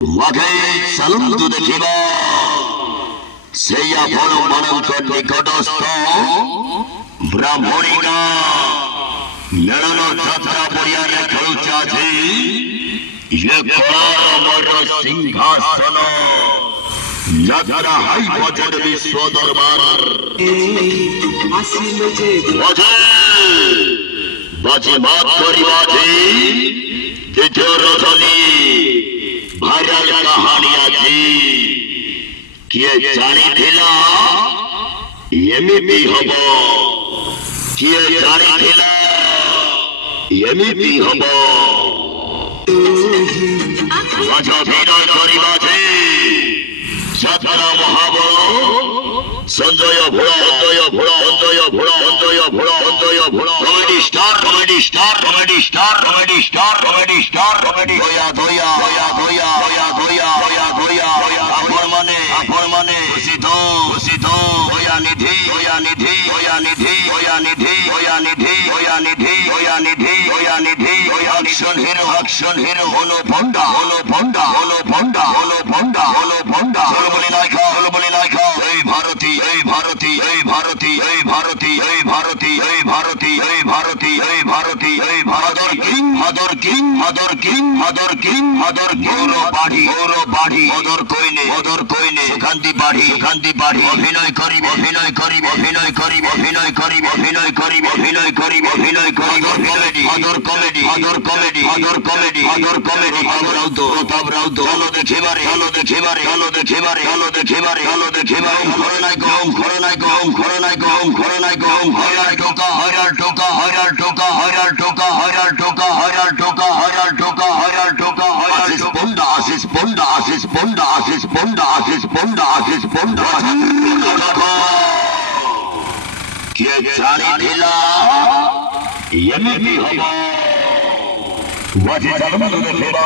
মাঘে চালন্তু দেখিব সেইয়া ভগবানଙ୍କ নিকটস্থ ব্রাহ্মণিকা মেলন যাত্রা পরিয়ারে খেলুচাছে ইয়ে কলামর সিংহাসন যাত্রা হাই বাজেট বিশ্ব দরবার বাজে মাত করিবাছে দ্বিতীয় রজনী ভাইরাল কাহানি আছে কিଏ ଜାଣିଥିଲା ଏମିତି ହବ କିଏ ଜାଣିଥିଲା ଏମିତି ହବ ରାଜ ବିନୟ କରିବା ଯେ ଯାତ୍ରା ମହାବଳ Sanjay Bhol Sanjay Bhol Sanjay Bhol Sanjay Bhol Sanjay Bhol comedy star comedy star comedy star comedy star comedy star comedy ଦୟା ଦୟା ଦୟା ଦୟା ଦୟା ଦୟା ଦୟା ଦୟା ଦୟା ଆପଣମାନେ ଘୋଷିତ ଦୟା ନିଧି ଦୟା ନିଧି ଦୟା ନିଧି ଦୟା ନିଧି ଦୟା ନିଧି ଦୟା ନିଧି ଦୟା ନିଧି ଦୟା ନିଧି action hero holo bonda holo bonda holo bonda holo bonda holo bonda holo boli naika ei bharati ei bharati ei bharati ei bharati ei bharati ei bharati ei bharati ei bharati ei bharador king mother king mother king mother king mother goro badi mother koine সুকান্তি বাড়ি অভিনয় করি অভিনয় করি অভিনয় করি অভিনয় করি অভিনয় করি অভিনয় করি অভিনয় করি other comedy other comedy other comedy other comedy Pratap Raut হলো দেখিবারে হলো দেখিবারে হলো দেখিবারে হলো দেখিবারে হলো দেখিবারে খরনাই গম খরনাই গম খরনাই গম খরনাই গম হরাল টোকা হরাল টোকা হরাল টোকা হরাল টোকা হরাল টোকা হরাল টোকা হরাল টোকা হরাল টোকা হরাল টোকা আশিস বন্ডা আশিস বন্ডা আশিস বন্ডা আশিস বন্ডা আশিস বন্ডা আশিস বন্ডা কিଏ ଜାଣିଥିଲା ଏମିତି ହବ ବାଜି ଚାଲନ୍ତୁ ଦେଖିବା